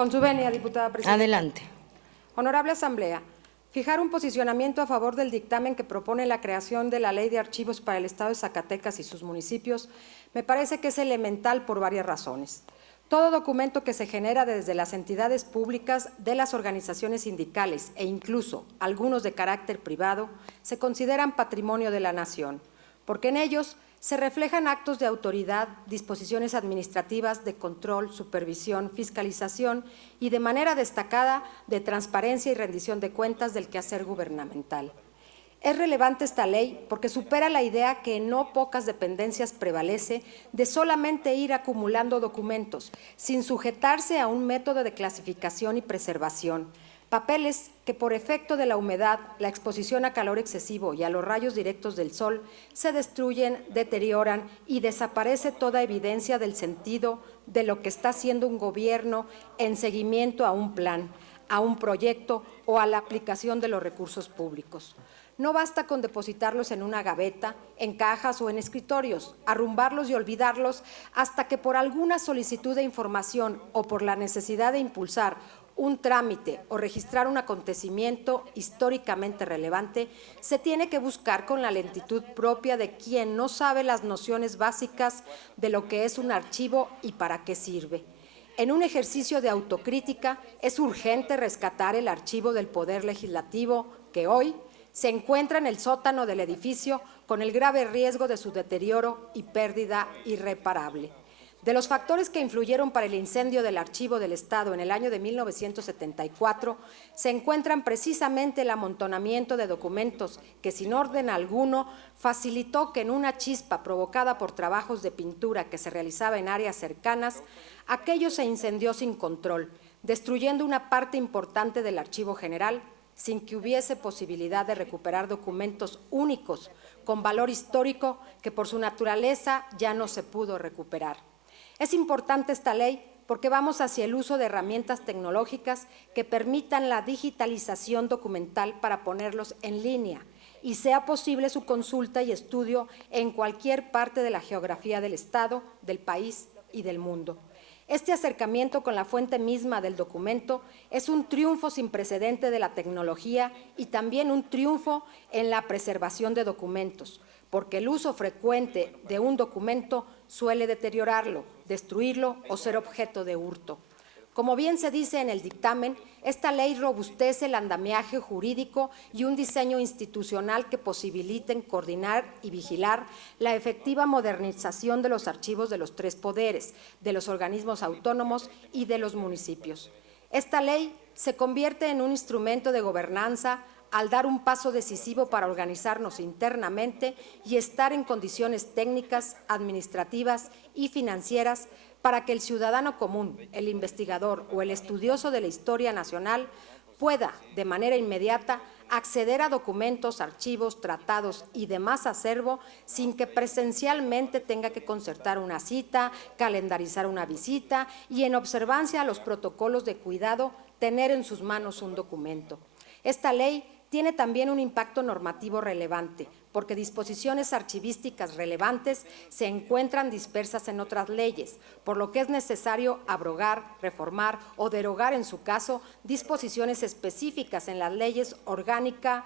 Con su venia, diputada presidenta. Adelante. Honorable Asamblea, fijar un posicionamiento a favor del dictamen que propone la creación de la Ley de Archivos para el Estado de Zacatecas y sus municipios me parece que es elemental por varias razones. Todo documento que se genera desde las entidades públicas, de las organizaciones sindicales e incluso algunos de carácter privado se consideran patrimonio de la nación, porque en ellos se reflejan actos de autoridad, disposiciones administrativas de control, supervisión, fiscalización y, de manera destacada, de transparencia y rendición de cuentas del quehacer gubernamental. Es relevante esta ley porque supera la idea que en no pocas dependencias prevalece de solamente ir acumulando documentos, sin sujetarse a un método de clasificación y preservación. Papeles que por efecto de la humedad, la exposición a calor excesivo y a los rayos directos del sol se destruyen, deterioran y desaparece toda evidencia del sentido de lo que está haciendo un gobierno en seguimiento a un plan, a un proyecto o a la aplicación de los recursos públicos. No basta con depositarlos en una gaveta, en cajas o en escritorios, arrumbarlos y olvidarlos hasta que por alguna solicitud de información o por la necesidad de impulsar un trámite o registrar un acontecimiento históricamente relevante, se tiene que buscar con la lentitud propia de quien no sabe las nociones básicas de lo que es un archivo y para qué sirve. En un ejercicio de autocrítica, es urgente rescatar el archivo del Poder Legislativo que hoy se encuentra en el sótano del edificio con el grave riesgo de su deterioro y pérdida irreparable. De los factores que influyeron para el incendio del Archivo del Estado en el año de 1974, se encuentran precisamente el amontonamiento de documentos que, sin orden alguno, facilitó que en una chispa provocada por trabajos de pintura que se realizaba en áreas cercanas, aquello se incendió sin control, destruyendo una parte importante del Archivo General, sin que hubiese posibilidad de recuperar documentos únicos con valor histórico que por su naturaleza ya no se pudo recuperar. Es importante esta ley porque vamos hacia el uso de herramientas tecnológicas que permitan la digitalización documental para ponerlos en línea y sea posible su consulta y estudio en cualquier parte de la geografía del Estado, del país y del mundo. Este acercamiento con la fuente misma del documento es un triunfo sin precedente de la tecnología y también un triunfo en la preservación de documentos, porque el uso frecuente de un documento suele deteriorarlo, destruirlo o ser objeto de hurto. Como bien se dice en el dictamen, esta ley robustece el andamiaje jurídico y un diseño institucional que posibiliten coordinar y vigilar la efectiva modernización de los archivos de los tres poderes, de los organismos autónomos y de los municipios. Esta ley se convierte en un instrumento de gobernanza al dar un paso decisivo para organizarnos internamente y estar en condiciones técnicas, administrativas y financieras para que el ciudadano común, el investigador o el estudioso de la historia nacional pueda, de manera inmediata, acceder a documentos, archivos, tratados y demás acervo sin que presencialmente tenga que concertar una cita, calendarizar una visita y, en observancia a los protocolos de cuidado, tener en sus manos un documento. Esta ley tiene también un impacto normativo relevante, porque disposiciones archivísticas relevantes se encuentran dispersas en otras leyes, por lo que es necesario abrogar, reformar o derogar, en su caso, disposiciones específicas en las leyes orgánica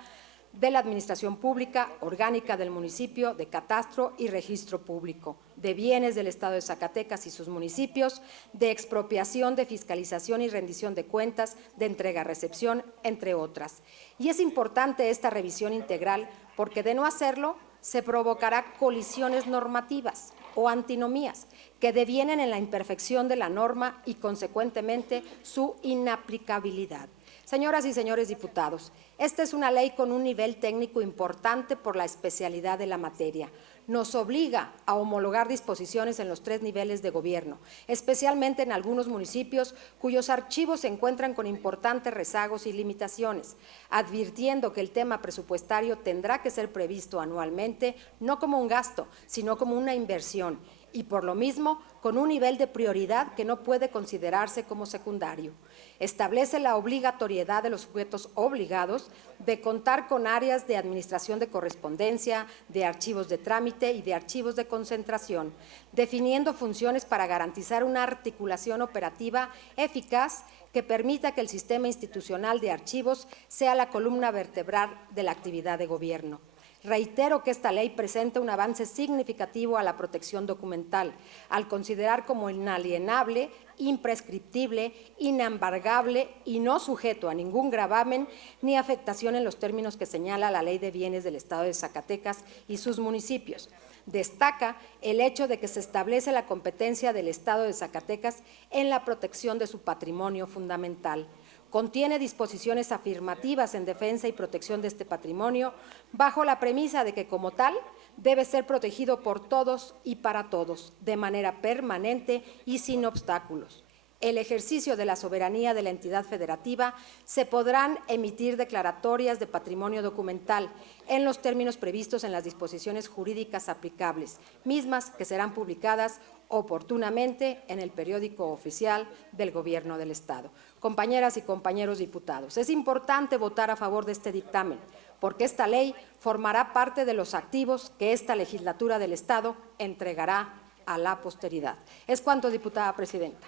de la Administración Pública, orgánica del municipio, de catastro y registro público, de bienes del Estado de Zacatecas y sus municipios, de expropiación, de fiscalización y rendición de cuentas, de entrega-recepción, entre otras. Y es importante esta revisión integral porque, de no hacerlo, se provocará colisiones normativas o antinomías que devienen en la imperfección de la norma y, consecuentemente, su inaplicabilidad. Señoras y señores diputados, esta es una ley con un nivel técnico importante por la especialidad de la materia. Nos obliga a homologar disposiciones en los tres niveles de gobierno, especialmente en algunos municipios cuyos archivos se encuentran con importantes rezagos y limitaciones, advirtiendo que el tema presupuestario tendrá que ser previsto anualmente, no como un gasto, sino como una inversión, y por lo mismo con un nivel de prioridad que no puede considerarse como secundario. Establece la obligatoriedad de los sujetos obligados de contar con áreas de administración de correspondencia, de archivos de trámite y de archivos de concentración, definiendo funciones para garantizar una articulación operativa eficaz que permita que el sistema institucional de archivos sea la columna vertebral de la actividad de gobierno. Reitero que esta ley presenta un avance significativo a la protección documental, al considerar como inalienable, imprescriptible, inembargable y no sujeto a ningún gravamen ni afectación en los términos que señala la Ley de Bienes del Estado de Zacatecas y sus municipios. Destaca el hecho de que se establece la competencia del Estado de Zacatecas en la protección de su patrimonio fundamental. Contiene disposiciones afirmativas en defensa y protección de este patrimonio, bajo la premisa de que, como tal, debe ser protegido por todos y para todos, de manera permanente y sin obstáculos. El ejercicio de la soberanía de la entidad federativa se podrán emitir declaratorias de patrimonio documental en los términos previstos en las disposiciones jurídicas aplicables, mismas que serán publicadas oportunamente en el periódico oficial del Gobierno del Estado. Compañeras y compañeros diputados, es importante votar a favor de este dictamen, porque esta ley formará parte de los activos que esta legislatura del Estado entregará a la posteridad. Es cuanto, diputada presidenta.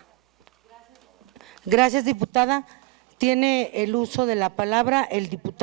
Gracias, diputada. Tiene el uso de la palabra el diputado